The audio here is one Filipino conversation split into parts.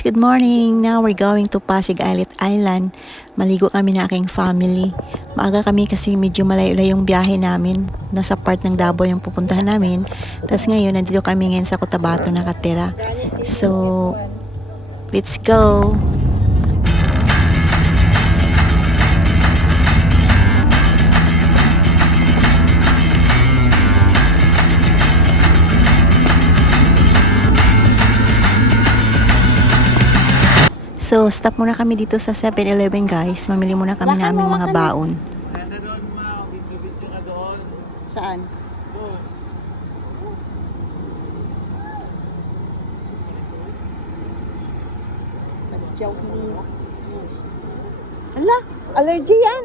guys, good morning. Now we're going to Pasig Island. Maligo kami na aking family. Maaga kami kasi medyo malayo-layo yung biyahe namin. Nasa part ng Davao yung pupuntahan namin. Tapos ngayon, nandito kami ngayon sa Cotabato nakatira. So, let's go! So, stop muna kami dito sa 7-Eleven guys. Mamili muna kami naming mga baon. Saan? Ala, allergy yan.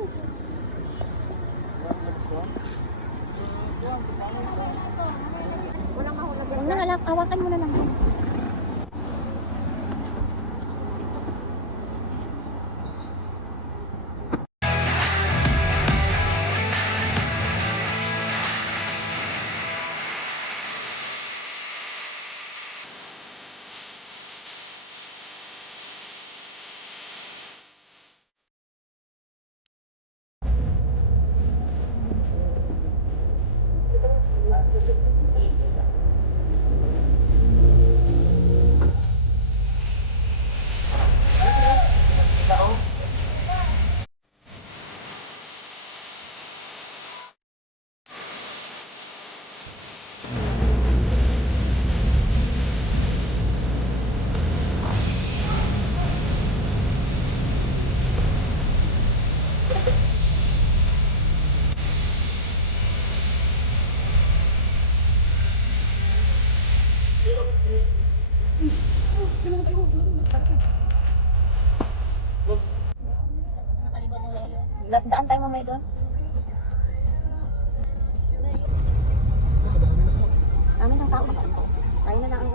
Huwag na, halak, awakan mo na lang. Daan tayo mamaya doon. Dami ng tao. Tayo na lang ang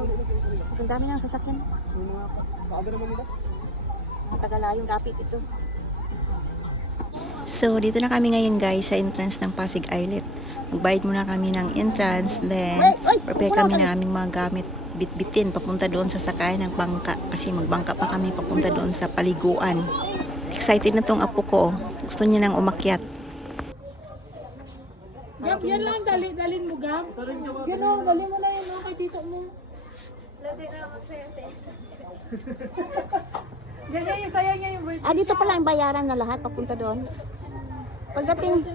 ang dami ng sasakyan. Maaga naman nila. Matagalayong kapit ito. So, dito na kami ngayon guys sa entrance ng Pasig Islet. Magbayad muna kami ng entrance, then prepare kami ng aming mga gamit, bitbitin papunta doon sa sakay ng bangka kasi magbangka pa kami papunta doon sa paliguan. Excited na tong apo ko. Gusto niya nang umakyat. Gab, yan lang, dalin mo, Gab. Yan o, dali mo na yun, kay tito mo. Lati na magsayate. Ganyan yung saya niya yung birthday. Dito pala ang bayaran na lahat papunta doon. Pagdating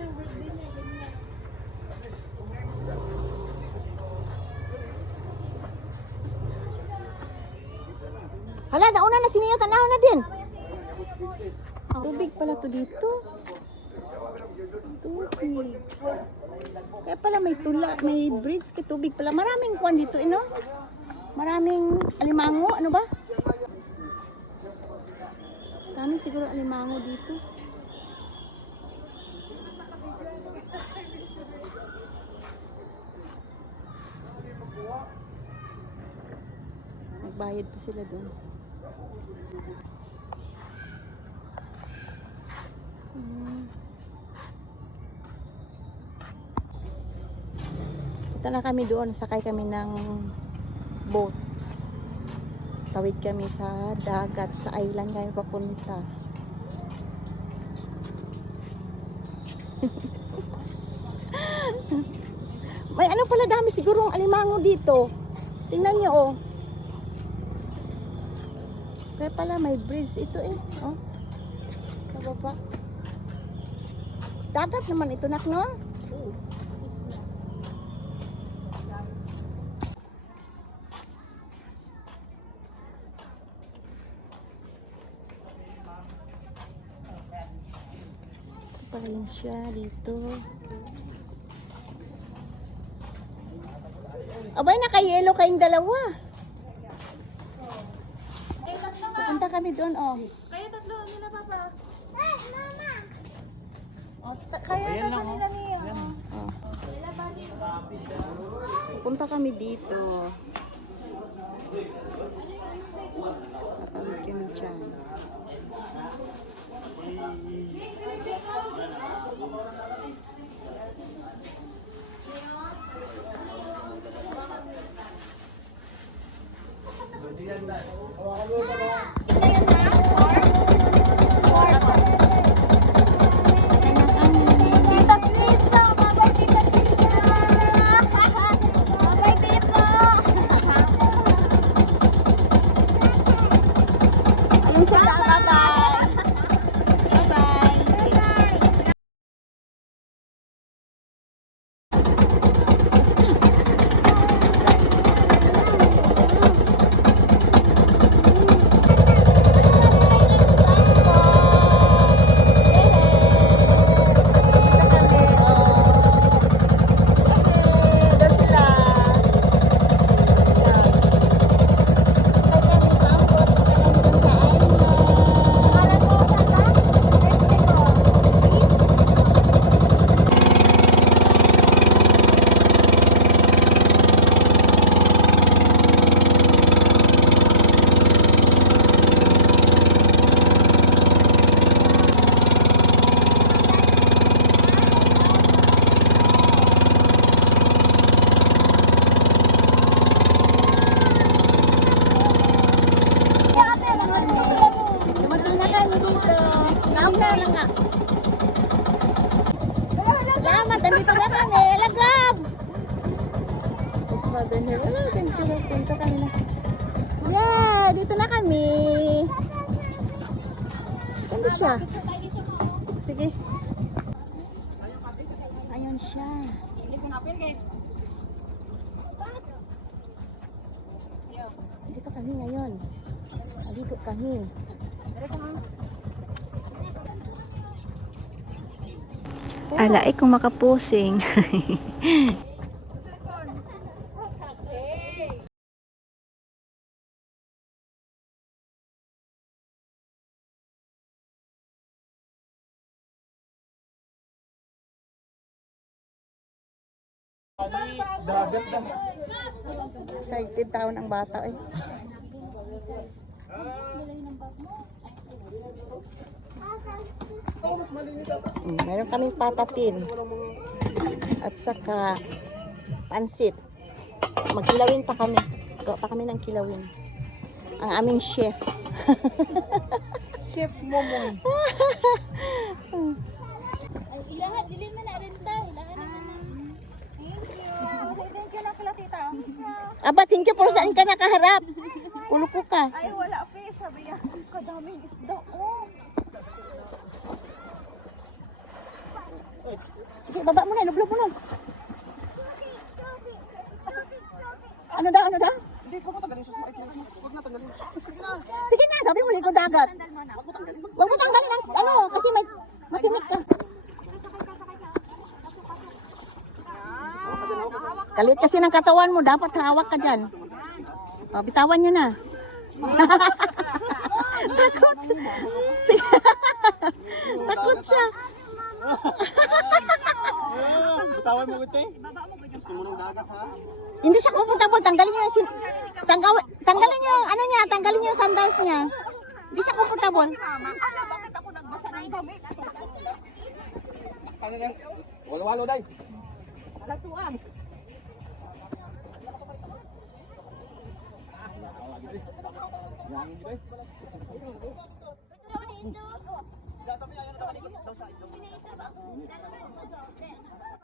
hala, nauna na siniyo, tanaw na din. Tubig pala to dito. Tubig. Kaya pala may tula, may bridge kay tubig pala. Maraming kuwan dito, ino? Maraming alimango, ano ba? Kami siguro alimango dito. Nagbayad pa sila doon. Punta na kami doon, sakay kami ng boat. Tawid kami sa dagat, sa island kami papunta. May ano pala, dami sigurong alimango dito. Tingnan niyo oh. Kaya pala may bridge ito eh. Oh. Sa baba. Dagat naman ito, nak, no? Ito pala yun siya dito. Abay, naka-yellow kayong dalawa. Punta kami doon, oh. Kaya tatlo nila, Papa. Mama! Oh, kaya tatlo nila niya. Oh. Punta kami dito. Nakawid kami dyan. Mother Hill. Dito kami na. Yeah, dito na kami. Ganda siya. Sige. Ayun siya. Dito kami ngayon. Dito kami. Ala, kung makapusing. Excited taon ang bata eh. Meron kaming patatin at saka pansit. Magkilawin pa kami. Gawa pa kami ng kilawin. Ang aming chef. Chef Momoy. Ilahat, dilin mo na rin ta. Ilahat na. Thank you na pala, tita. Aba, thank you for saan ka nakaharap. Pulupo ka. Ay, wala fish. Sabi niya, kadaming isda. Oh. Sige, baba mo na. Inublog mo na. Ano daw, ano daw? Hindi, huwag mo tanggalin. Huwag na tanggalin. Sige na. Sige na, sabi mo likod dagat. Huwag mo tanggalin ang ano, kasi may matinik ka. Kalit kasi ng katawan mo, dapat hawak ka dyan. O, bitawan nyo na. Takot. Sige. Takot siya. Bitawan mo ito eh. Gusto mo ng dagat ha? Hindi siya comfortable. Tanggalin niyo yung tanggalin niyo yung ano niya, tanggalin niyo yung sandals niya. Hindi siya comfortable. Ala, bakit ako nagbasa ng damit? Ano yan? Walo-walo day. Alatuan. Yangin dito eh.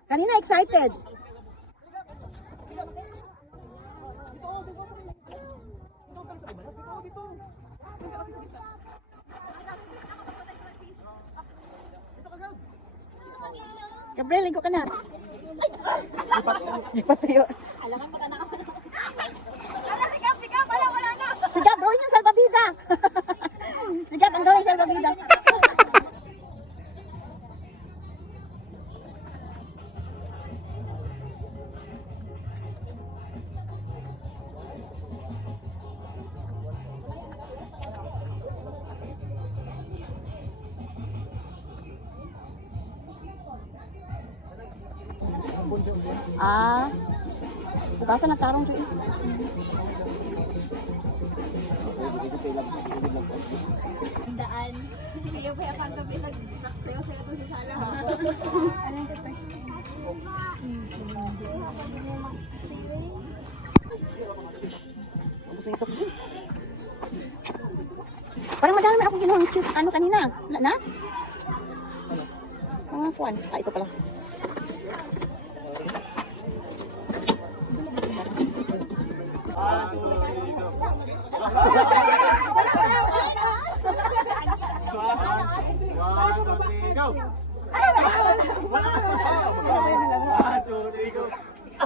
Kanina excited. Gabriel, ligo ka na. Lipat tayo. Sigap, gawin yung salbabida. Sigap, ang gawin yung salbabida. Bukasan na tarong dyan. Daan. Kayo pa yung gabi nagsayo-sayo to sa sala ha. Anong ito? Gusto yung soft drinks. Parang madami akong ginawang cheese. Ano kanina? Wala na? Kuwan. Ito pala.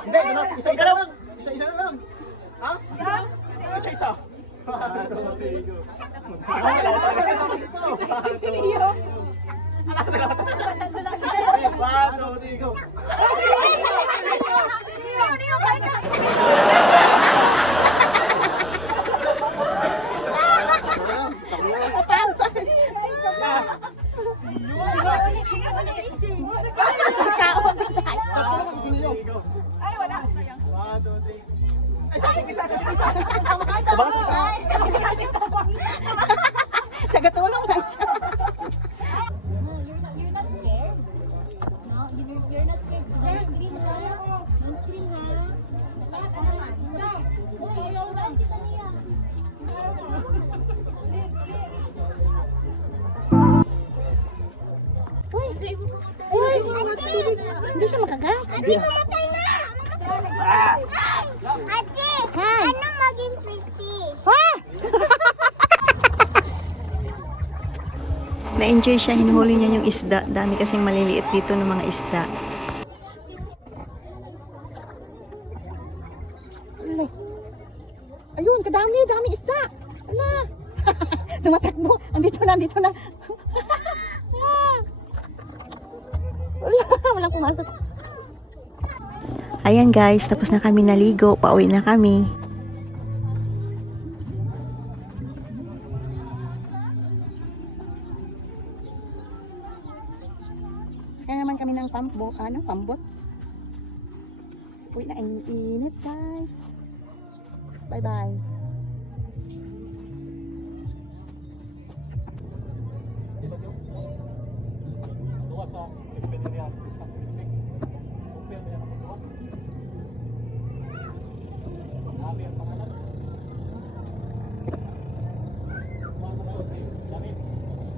Hindi, isa-isa lang. Isa-isa lang. Ha? Isa-isa. Tagatulong lang siya. No, you're not scared. No, you're not scared. Non-screen ha. Non-screen ha. Bakit ano naman? Uy, ayaw lang kita niya. Uy! Hindi siya makagat. Hindi mamatay na! Na-enjoy siya, hinuhuli niya yung isda. Dami kasing maliliit dito ng mga isda. Ano? Ayun, kadami, dami isda. Ala. Tumatakbo. Andito na, andito na. Wala, walang pumasok. Ayan guys, tapos na kami naligo. Pauwi na kami. Kaya naman kami ng pambot. Uy, na init guys. Bye-bye.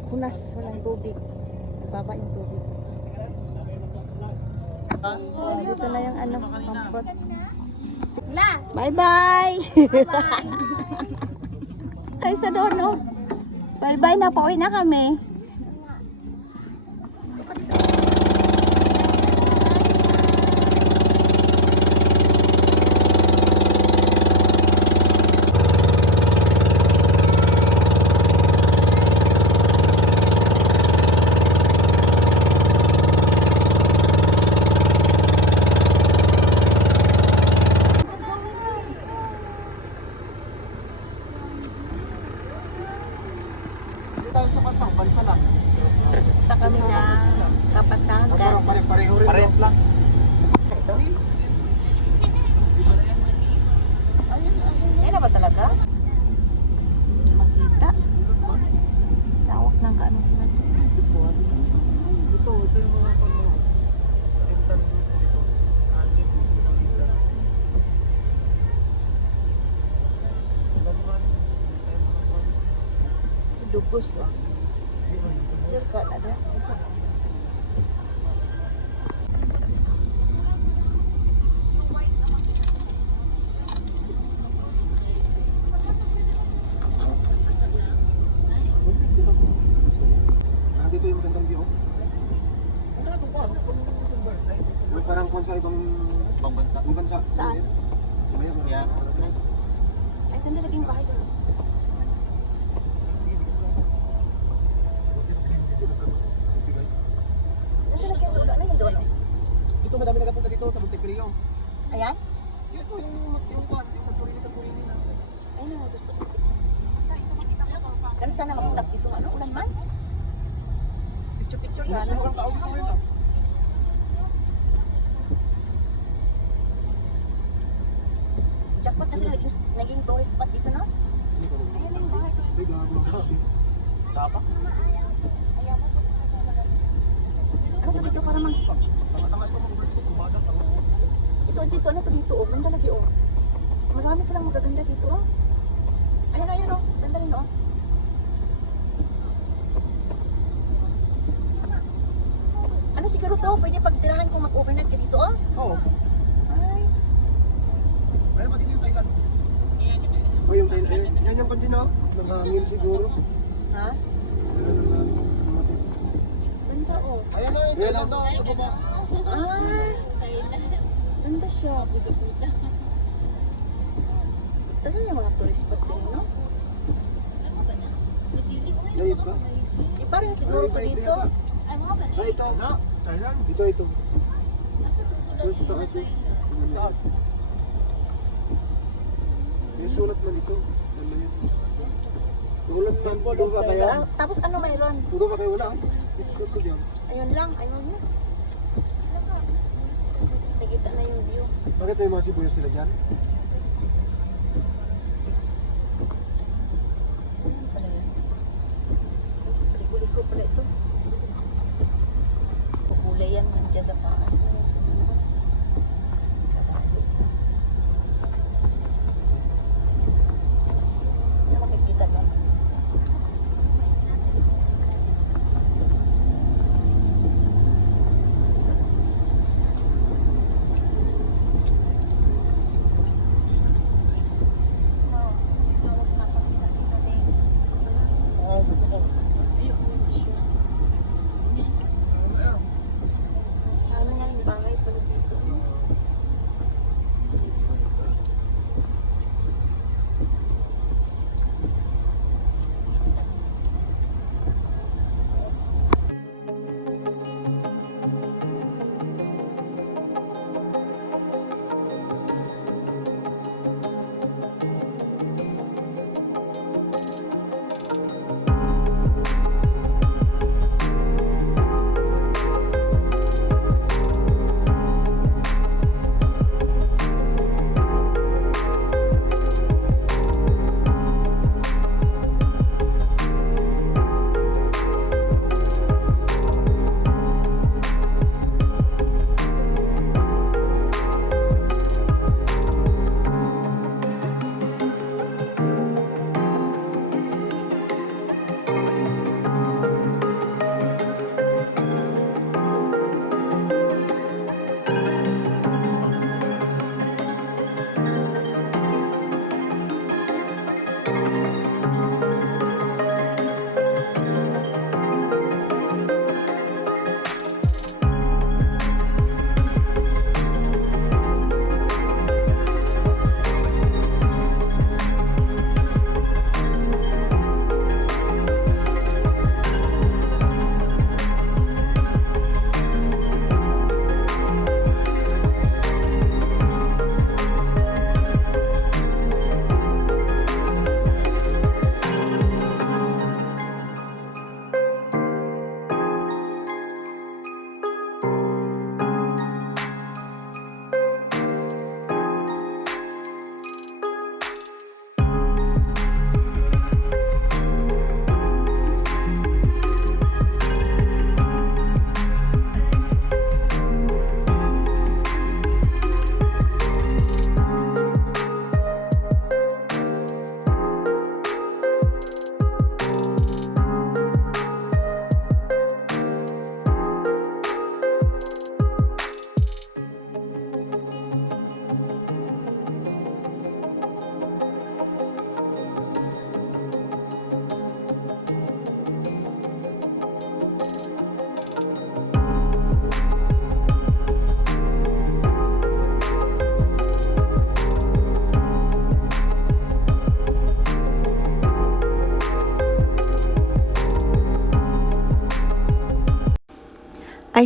Kunas, walang tubig. Nagbaba yung tubig. Oh, dito na yung pampot. Bye-bye! Ay, sa doon, no? Bye-bye na, pauwi na kami. Punta kami na Kapatagan. Parehas lang. Ito? Yan na ba talaga? Makita. Lawak ng kaano pinag-support. Ito yung mga rental dito. Dugos ba? Yung ka ada. Dito yung gandang view. Punta na itong bar. May parang kung sa ibang bansa. Ibang bansa. Saan? May Korea. Ay, ganda laging bahay doon. Ganda laging doon. Ano yung doon? Dito madami nagapunta dito sa Montecristo. Ayan? Ito yung Santorini na. Ayun ang gusto ko. Ganun sana mag-stop dito. Ano? Ulan man? Picture-picture sana. Mukhang ka-audit na rin ah. Jackpot kasi naging tourist spot dito, no? Ayan yung bahay. Ay, gago kasi. Tapa? Ano to dito para mang... Tama-tama ito mag-ubers ko. Kumagat ako. Ito, ano to dito, oh. Ganda lagi, oh. Marami palang magaganda dito, oh. Ayun, oh. Ganda rin, oh. Ano siguro to? Pwede pagtirahan kung mag-overnight ka dito, oh. Oo. Ay. Mayroon pati yung Thailand. O yung Thailand. Yan yung kantina. Nanghangin siguro. Ha? Ganda, oh. Ayan na yung Thailand daw sa baba. Ay. Ganda siya. Tagal yung mga tourist spot din, no? Live ba? Parang siguro to dito. Ay, ito. Thailand. Ito. Ito sa taas eh. May sulat man ito. Ano yun? Sulat man. Puro ba kaya? Tapos ano mayroon? Puro ba kayo wala? Sulat ko diyan. Ayun lang, ayun na. Tapos nakita na yung view. Bakit may mga sibuyas sila dyan? Ayun pala yun. Paliko-liko pala ito. Kulay yan nandiyan sa taas. Ano makikita doon?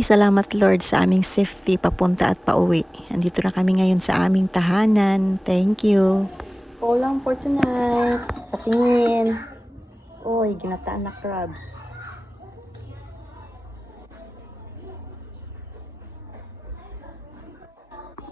Ay, salamat Lord sa aming safety papunta at pauwi. Andito na kami ngayon sa aming tahanan. Thank you. Ulam for tonight. Patingin. Uy, ginataan na crabs.